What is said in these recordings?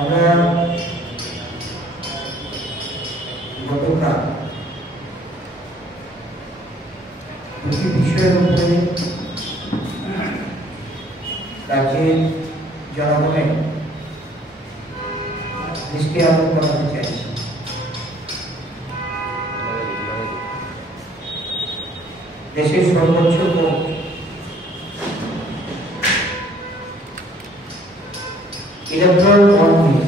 আমরা গতকাল দুটি বিষয়ের উপরে রাজ্যের জনগণের দৃষ্টি আকর্ষণ করাতে চাইছি। দেশের সর্বোচ্চ কোর্ট ইলেকট্রাল বন্ড নিয়ে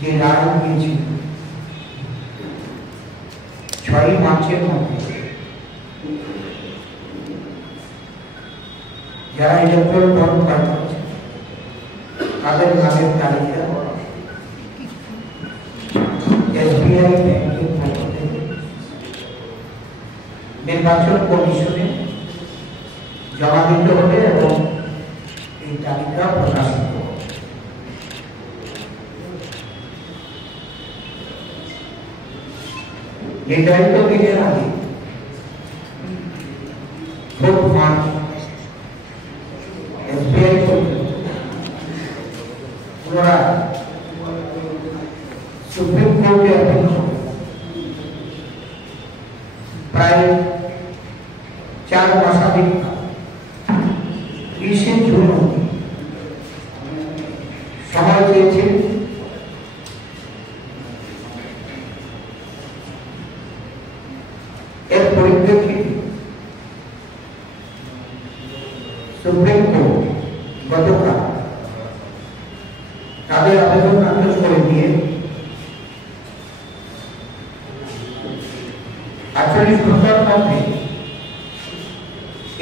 যে রায় দিয়েছিল 6 মার্চের মধ্যে যারা ইলেকট্রাল বন্ড ক্রয় করেছে তাদের নামের তালিকা SBI ব্যাংকের পক্ষ থেকে নির্বাচন কমিশনে জমা দিতে হবে এবং এই তালিকা প্রকাশিত হবে। নির্ধারিত দিনের আগে ভোট ফান্ড SBI পুনরায় সুপ্রিম কোর্টে আপিল করে প্রায় 4 মাসাধিক 30 জুন সময় চেয়েছে। এর পরিপ্রেক্ষিতে সুপ্রিম কোর্ট গতকাল তাদের আবেদন নাকচ করে দিয়ে 48 ঘন্টার মধ্যে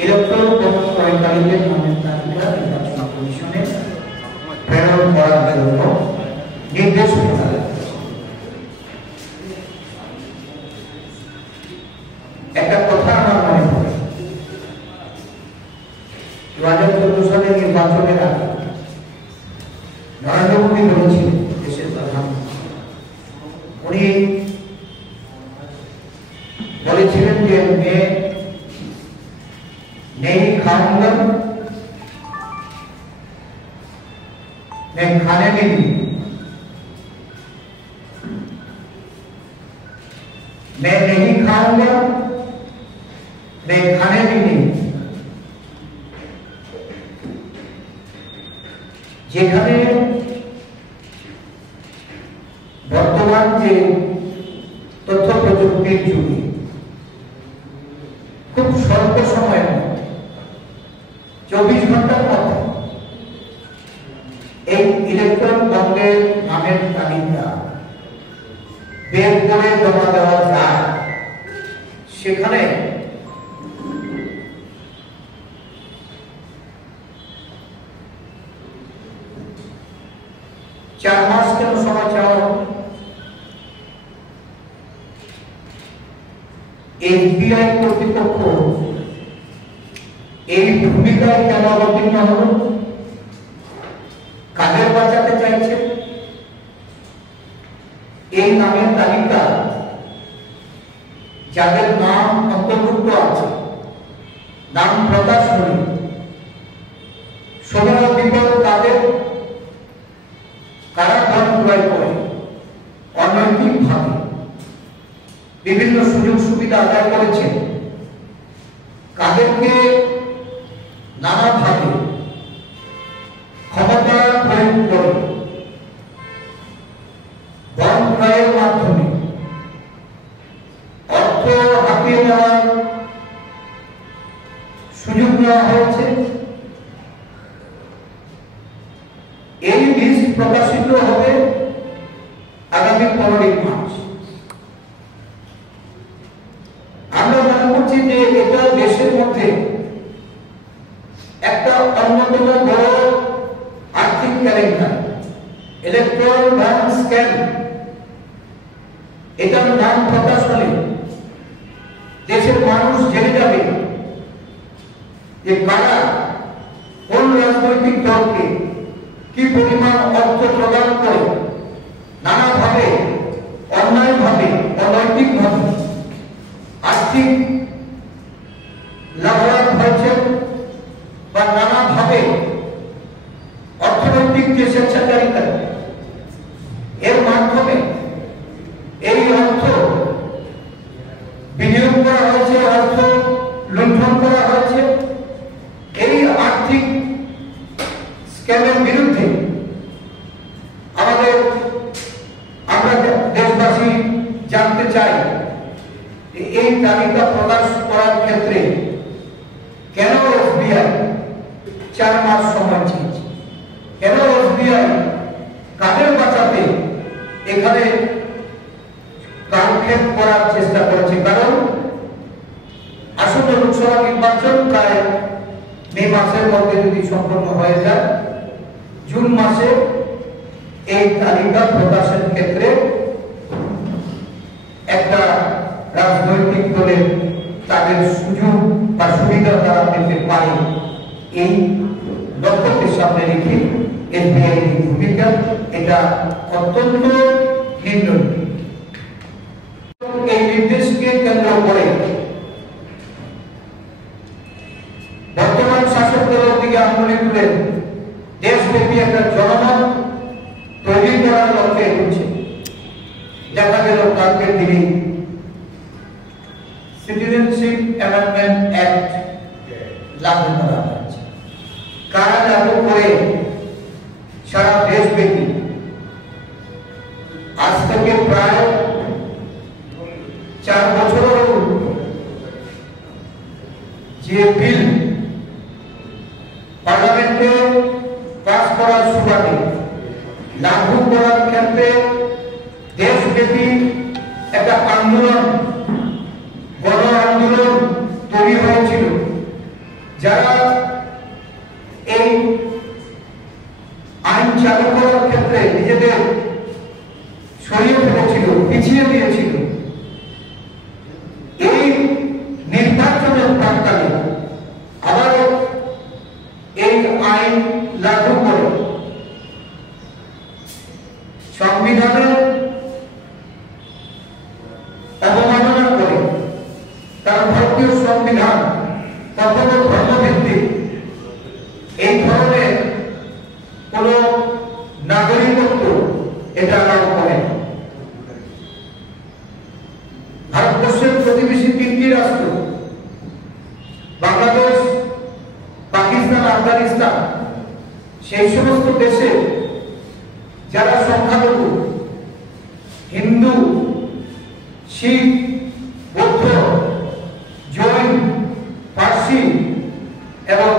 ইলেকট্রাল বন্ড ক্রয়কারীদের নামের তালিকা নির্বাচন কমিশনে প্রেরণ করার জন্য নির্দেশ দেয়। একটা কথা আমার মনে পড়ে, 2014 সালের নির্বাচনের আগে নরেন্দ্র মোদী বলেছিলেন, দেশের প্রধানমন্ত্রী, উনি বলেছিলেন যে नहीं खाऊंगा मैं खाने भी नहीं, मैं नहीं खाऊंगा मैं खाने भी नहीं। যেখানে বর্তমান যে তথ্য প্রযুক্তির যুগে খুব স্বল্প সময়ের 24 ঘন্টার মধ্যে এই ইলেকট্রন বন্ডের নামের তালিকা বের করে জমা দেওয়া যায়, সেখানে চার মাস কেন সময় চাওয়া হবে? SBI কর্তৃপক্ষ এই ভূমিকায় কেন অবতীর্ণ হল? কাদের বাঁচাতে চাইছে? এই নামের তালিকা যাদের নাম অন্তর্ভুক্ত আছে, নাম প্রকাশ করে সময় বিপদ তাদের, কারা ধন ক্রয় করে অনৈতিকভাবে বিভিন্ন সুযোগ সুবিধা আদায় করেছে, কাদেরকে নানাভাবে ক্ষমতা প্রয়োগ করে বন্ড ক্রয়ের মাধ্যমে অর্থ হাতিয়ে নেওয়ার সুযোগ দেওয়া হয়েছে। এই লিস্ট প্রকাশিত হবে আগামী 15 মার্চ। আমরা মনে করছি যে এটা দেশের মধ্যে একটা অন্যতম বড় আর্থিক কেলেঙ্কারি, ইলেকট্রাল বন্ড স্ক্যাম। এটার নাম প্রকাশ হলে দেশের মানুষ জেনে যাবে যে কারা কোন রাজনৈতিক দলকে কি পরিমাণ অর্থ প্রদান করে নানাভাবে অন্যায়ভাবে অনৈতিকভাবে আর্থিক লাভবান হয়েছে বা নানাভাবে স্ক্যামের বিরুদ্ধে আমাদের আমরা দেশবাসী জানতে চাই এই তালিকা প্রকাশ করার ক্ষেত্রে কেন এসবিআই 4 মাস সময় চেয়েছে, কেন এসবিআই কাদের বাঁচাতে এখানে কালক্ষেপ করার চেষ্টা করেছে। কারণ আসন্ন লোকসভা নির্বাচন প্রায় মে মাসের মধ্যে যদি সম্পন্ন হয়ে যায়, জুন মাসে এই তালিকা প্রকাশের ক্ষেত্রে একটা রাজনৈতিক দলে তাদের সুযোগ বা সুবিধা তারা পেতে পারে, এই লক্ষ্যকে সামনে রেখে এসবিআই এর ভূমিকা এটা অত্যন্ত নির্ণয়। এই নির্দেশকে কেন্দ্র করে বর্তমান শাসক দলের দিকে আঙুলে তুলে দেশব্যাপী একটা জনমত তৈরি করার লক্ষ্যে হচ্ছে। দেখা গেল কালকের দিনে সিটিজেনশিপ অ্যামেন্ডমেন্ট অ্যাক্ট লাগু করা হয়েছে। কারা লাগু করে সারা দেশব্যাপী আজ থেকে প্রায় 4 বছরের যে বিল পার্লামেন্টে পাস করার সুবাদে লাগু করার ক্ষেত্রে দেশব্যাপী একটা আন্দোলন, গণ আন্দোলন তৈরি হয়েছিল। যারা এই আইন চালু করার ক্ষেত্রে নিজেদের সরিয়ে ফেলেছিল, পিছিয়ে দিয়েছিল, এই নির্বাচনের প্রাক্কালে আবার এই আইন লাগু করে সংবিধানের অবমাননা করে, কারণ ভারতীয় সংবিধান কখনো ধর্মভিত্তিক এই ধরনের কোন নাগরিকত্ব এটা লাভ করে। ভারতবর্ষের প্রতিবেশী 3টি রাষ্ট্র বাংলাদেশ, পাকিস্তান, আফগানিস্তান, সেই সমস্ত দেশে যারা সংখ্যালঘু হিন্দু, শিখ, বৌদ্ধ, জৈন, পার্সি এবং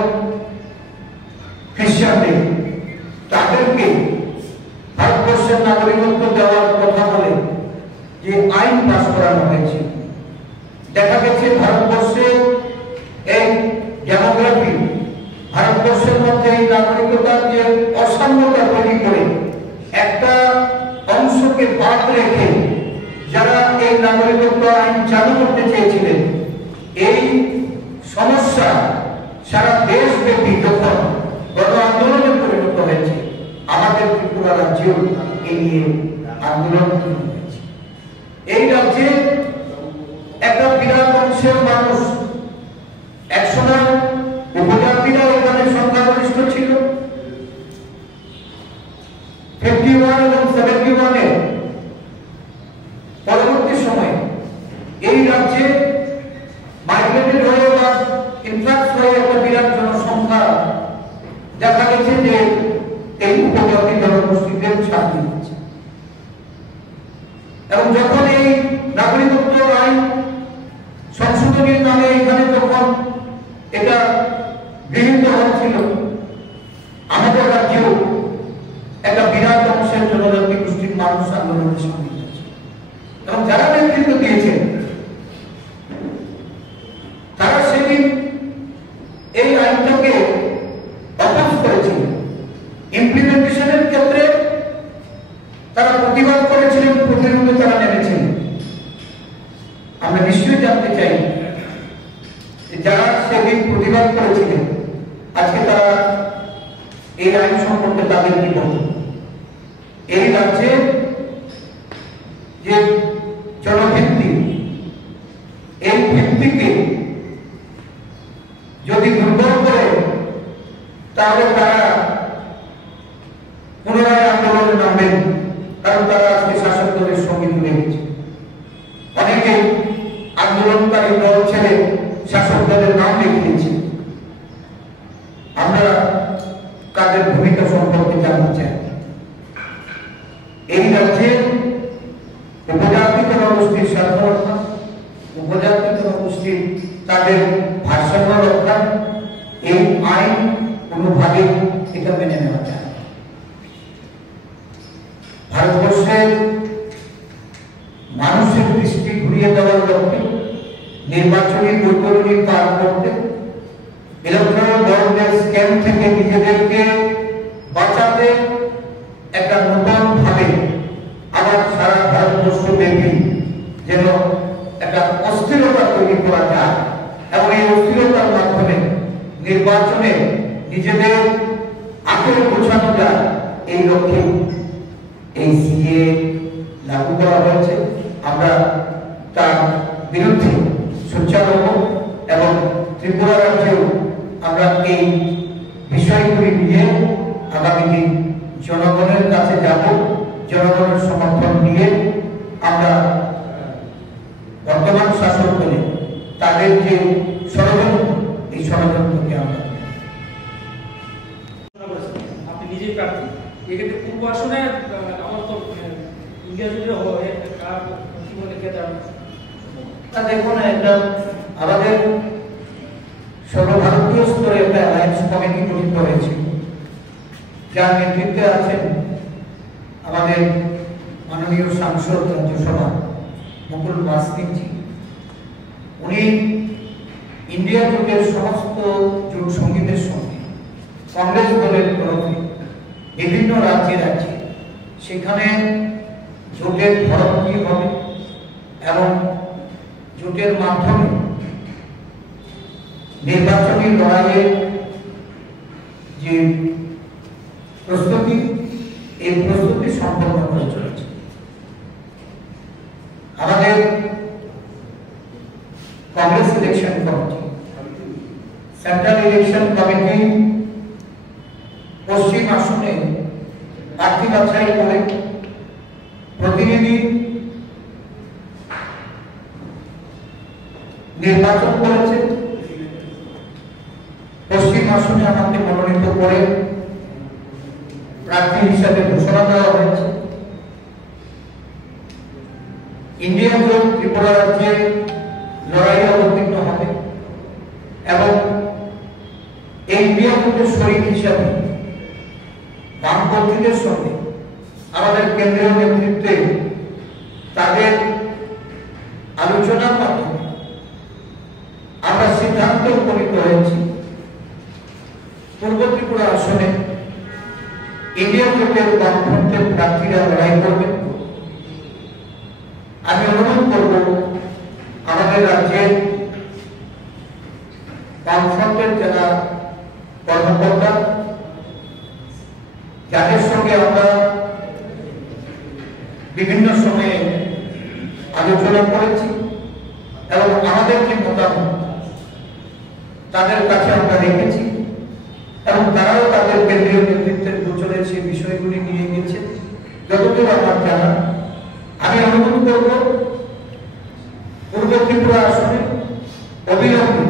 খ্রিস্টানদের, তাদেরকে ভারতবর্ষের নাগরিকত্ব দেওয়ার কথা বলে যে আইন পাস করানো হয়েছে। দেখা গেছে ভারতবর্ষের এই ডেমোগ্রাফি, ভারতবর্ষের মধ্যে এই নাগরিকতার যে অসাম্যতা তৈরি করে একটা অংশকে বাদ রেখে যারা এই নাগরিকত্ব আইন চালু করতে চেয়েছিলেন, এই সমস্যা সারা দেশব্যাপী যখন গণ আন্দোলনে পরিণত হয়েছে, আমাদের ত্রিপুরা রাজ্যেও এই নিয়ে আন্দোলন হয়েছে। এই রাজ্যে একটা বিরাট অংশের মানুষ, একসময় উপজাতিরা এখানে সংখ্যাগরিষ্ঠ ছিল, 51 এবং 71-এ পরবর্তী সময়ে এই রাজ্যে মাইগ্রেটেড হয়ে বা ইনফ্লাক্স হয়ে একটা বিরাট জনসংখ্যা দেখা গেছে যে এই উপজাতি জনগোষ্ঠীদের ছাড় দিচ্ছে। এবং যখন এই নাগরিকত্ব আইন সংশোধনের নামে এখানে যখন এটা গৃহীত হচ্ছিল, আমাদের রাজ্যেও একটা বিরাট অংশের জনজাতি গোষ্ঠীর মানুষ আন্দোলনের সামিল হয়েছে এবং যারা নেতৃত্ব দিয়েছেন তারা সেদিন এই আইনটাকে অপোজ করেছিলেন। ইমপ্লিমেন্টেশনের ক্ষেত্রে তারা প্রতিবাদ করেছিলেন, প্রতিরোধে তারা নেমেছিলেন। আমরা নিশ্চয়ই জানতে চাই যারা সেদিন প্রতিবাদ করেছিলেন আজকে তারা এই আইন সম্পর্কে তাদের কি বলবেন। এই রাজ্যে যে জনভিত্তি, এই ভিত্তিকে যদি দুর্বল করে তাহলে তারা পুনরায় আন্দোলনে নামবেন, কারণ তারা আজকে শাসক দলের সঙ্গে জুড়ে গেছে। অনেকে আন্দোলনকারী দল ছেড়ে শাসক দলের নাম লিখিয়েছে। আমরা কাদের তাদের ভূমিকা সম্পর্কে জানতে চাই। এই রাজ্যে উপজাতি জনগোষ্ঠীর স্বার্থ রক্ষা, উপজাতি জনগোষ্ঠীর তাদের ভারসাম্য রক্ষা, এই আইন কোনোভাবে এটা মেনে নেওয়া যায়। ভারতবর্ষের মানুষের দৃষ্টি ঘুরিয়ে দেওয়ার লক্ষ্যে নির্বাচনী বৈতরণী পার করতে, ইলেকট্রাল বন্ডের স্ক্যাম থেকে নিজেদেরকে বাঁচাতে একটা নতুন ভাবে আবার সারা ভারতবর্ষ ব্যাপী যেন একটা অস্থিরতা তৈরি করা যায় এবং এই অস্থিরতার মাধ্যমে নির্বাচনে নিজেদের আখের গোছানো যায়, এই লক্ষ্যে এই সিএ লাগু করা হয়েছে। আমরা তার বিরুদ্ধে সোচ্চার হব এবং ত্রিপুরা রাজ্যেও আমরা এই বিষয়গুলি নিয়ে আগামী দিন জনগণের কাছে যাব। জনগণের সমর্থন নিয়ে আমরা বর্তমান শাসক দলে তাদের যে ষড়যন্ত্র, এই ষড়যন্ত্রকে আমরা আপনি নিজেই প্রার্থী, এক্ষেত্রে পূর্ব আসনে আমার তো ইন্ডিয়া জুড়ে হয় কার কি বলে কে দেখুন, একটা আমাদের সর্বভারতীয় স্তরে একটা অ্যালায়েন্স কমিটি গঠিত হয়েছে, যার নেতৃত্বে আছেন আমাদের মাননীয় সাংসদ রাজ্যসভা মুকুল বাসনিকজি। উনি ইন্ডিয়া জোটের সমস্ত জোট সঙ্গীদের সঙ্গে কংগ্রেস দলের তরফে বিভিন্ন রাজ্যে সেখানে জোটের ধরন কি হবে এবং জোটের মাধ্যমে নির্বাচনী লড়াইয়ের যে প্রস্তুতি, এই প্রস্তুতি সম্পন্ন করে চলেছে। আমাদের Congress election committee, central election committee পশ্চিম আসনে প্রার্থী বাছাই করে প্রতিনিধি নির্বাচন করেছে। পশ্চিম আসনে আমাকে মনোনীত করে প্রার্থী হিসাবে ঘোষণা দেওয়া হয়েছে। ইন্ডিয়া জোট ত্রিপুরা রাজ্যের লড়াইয়ে অবতীর্ণ হবে এবং এই ইন্ডিয়া জোটের শরিক হিসাবে বামপন্থীদের সঙ্গে আমাদের কেন্দ্রীয় নেতৃত্বে তাদের আলোচনার মাধ্যমে আমরা সিদ্ধান্তে উপনীত হয়েছি পূর্ব ত্রিপুরা আসনে ইন্ডিয়া জোটের বামপন্থের প্রার্থীরা লড়াই করবেন। আমি অনুরোধ করব আমাদের রাজ্যের বামফ্রন্টের যারা কর্মকর্তা, যাদের সঙ্গে আমরা বিভিন্ন সময়ে আলোচনা করেছি এবং আমাদের যে মতামত তাদের কাছে আমরা রেখেছি এবং তারাও তাদের কেন্দ্রীয় নেতৃত্বের গোচরে সেই বিষয়গুলি নিয়ে গেছে যতদূর আমার জানা। আমি অনুরোধ করব পূর্ব ত্রিপুরা আসনে অবিলম্বে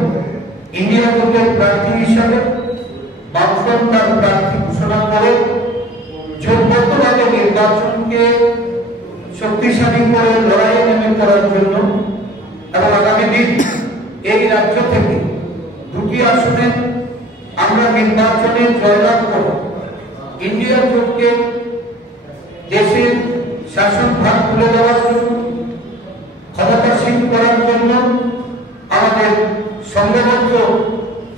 ইন্ডিয়া জোটের প্রার্থী হিসাবে বামফ্রন্ট তার প্রার্থী ঘোষণা করে জোটবদ্ধভাবে নির্বাচনকে শক্তিশালী করে লড়াইয়ে নেমে পড়ার জন্য এবং আগামী দিন এই রাজ্য থেকে দুটি আসনে আমরা নির্বাচনে জয়লাভ করব। ইন্ডিয়া জোটকে দেশের শাসনভার তুলে দেওয়ার জন্য, ক্ষমতাসীন করার জন্য আমাদের সংঘবদ্ধ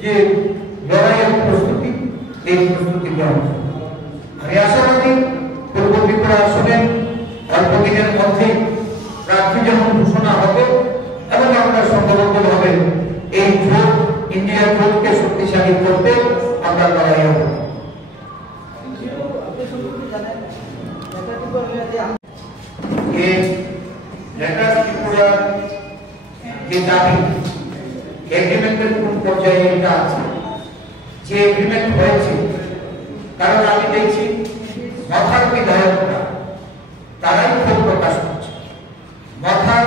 যে লড়াইয়ের প্রস্তুতি, এই প্রস্তুতি গ্রহণ। আমি আশাবাদী পূর্ব ত্রিপুরা আসনের অল্প দিনের মধ্যে প্রার্থী যখন ঘোষণা হবে এবং আমরা সংঘবদ্ধভাবে এই জোট ইন্ডিয়া জোটকে শক্তিশালী করতে আমরা লড়াই হব। যে দাবি এগ্রিমেন্টের কোন পর্যায়ে এটা আছে, যে এগ্রিমেন্ট হয়েছে, কারণ আমি দেখছি মাথার বিধায়করা তারাই ক্ষোভ প্রকাশ করছে, মাথার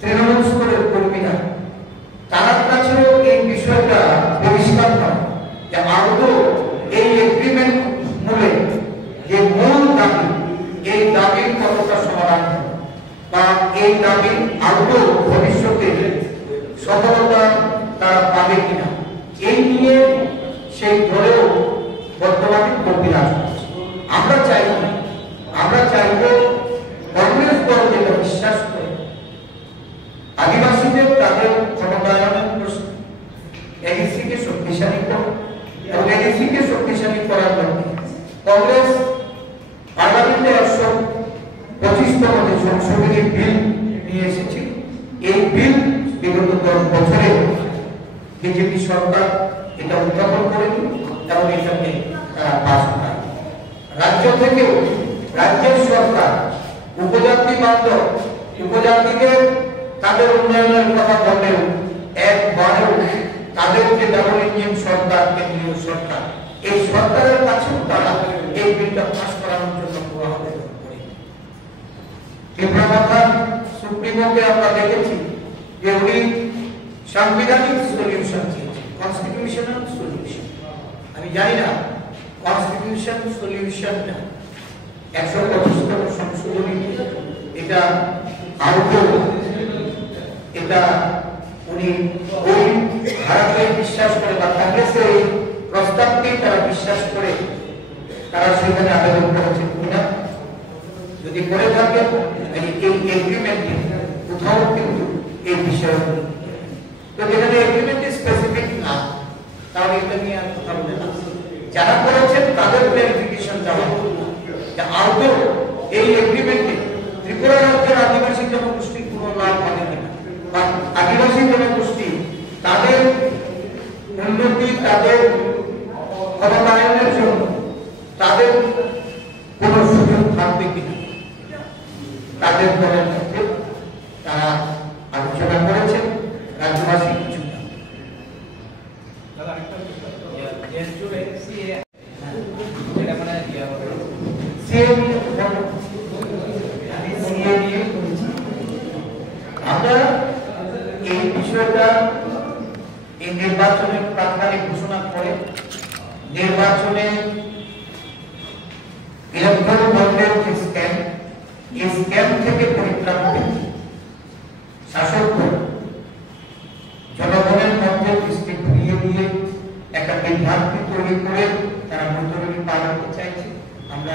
তৃণমূল স্তরের কর্মীরা তার কাছেও এই বিষয়টা পরিষ্কার নয় যে আদৌ এই এগ্রিমেন্ট সেই ধরেও বর্তমানে বিরাজ করছে। আমরা চাইব কংগ্রেস দল যেটা বিশ্বাস করে আদিবাসীদের তাদের ক্ষমতায়নের প্রশ্ন এডিসিকে শক্তিশালী করে এবং এডিসিকে শক্তিশালী করার লক্ষ্যে কংগ্রেস পার্লামেন্টে 125তম যে সংশোধনী বিল নিয়ে এসেছে, এই বিল বিগত 10 বছরে বিজেপি সরকার এটা উত্থাপন করেনি এবং এটাকে পাস করায়। রাজ্য থেকেও রাজ্যের সরকার উপজাতি বান্ধব উপজাতিদের তাদের উন্নয়নের কথা বলেও একবারেও তাদের যে ডাবল ইঞ্জিন সরকার কেন্দ্রীয় সরকার এই সরকারের কাছেও তারা এই বিলটা পাস করানোর জন্য পুরো আবেদন করে। বিপ্লবাখান সুপ্রিমোকে আমরা দেখেছি যে উনি সাংবিধানিক সলিউশন চেয়েছে, কনস্টিটিউশনাল সলিউশন। আমি জানি না কনস্টিটিউশন সলিউশনটা 125তম সংশোধনী এটা আদৌ এটা উনি ওই ধারাকে বিশ্বাস করে বা কংগ্রেসের এই প্রস্তাবকে তারা বিশ্বাস করে তারা সেখানে আবেদন করেছেন কিনা, যদি করে থাকে এই এগ্রিমেন্টে কোথাও কিন্তু এই বিষয় তো যেখানে এগ্রিমেন্টে স্পেসিফিক না তাহলে এটা নিয়ে আর কথা বলে না। যারা করেছেন তাদের ক্লারিফিকেশন দেওয়া যে আদৌ এই এগ্রিমেন্টে ত্রিপুরা রাজ্যের আদিবাসী জনগোষ্ঠীর কোনো লাভ হবে কিনা বা আদিবাসী জনগোষ্ঠী তাদের উন্নতি তাদের ক্ষমতায়নের জন্য তাদের কোনো সুযোগ থাকবে কিনা তাদের দলের মধ্যে তারা আলোচনা করেছেন। রাজ্যবাসী কিছু আমরা এই বিষয়টা এই নির্বাচনের প্রাক্কালে ঘোষণা করে নির্বাচনে ইলেকট্রাল বন্ডের যে স্ক্যাম এই স্ক্যাম থেকে পরিত্রাণ পেতে শাসক জনগণের মধ্যে দৃষ্টি ঘুরিয়ে দিয়ে একটা বিভ্রান্তি তৈরি করে তারা ভোটারকে পালাতে চাইছে। আমরা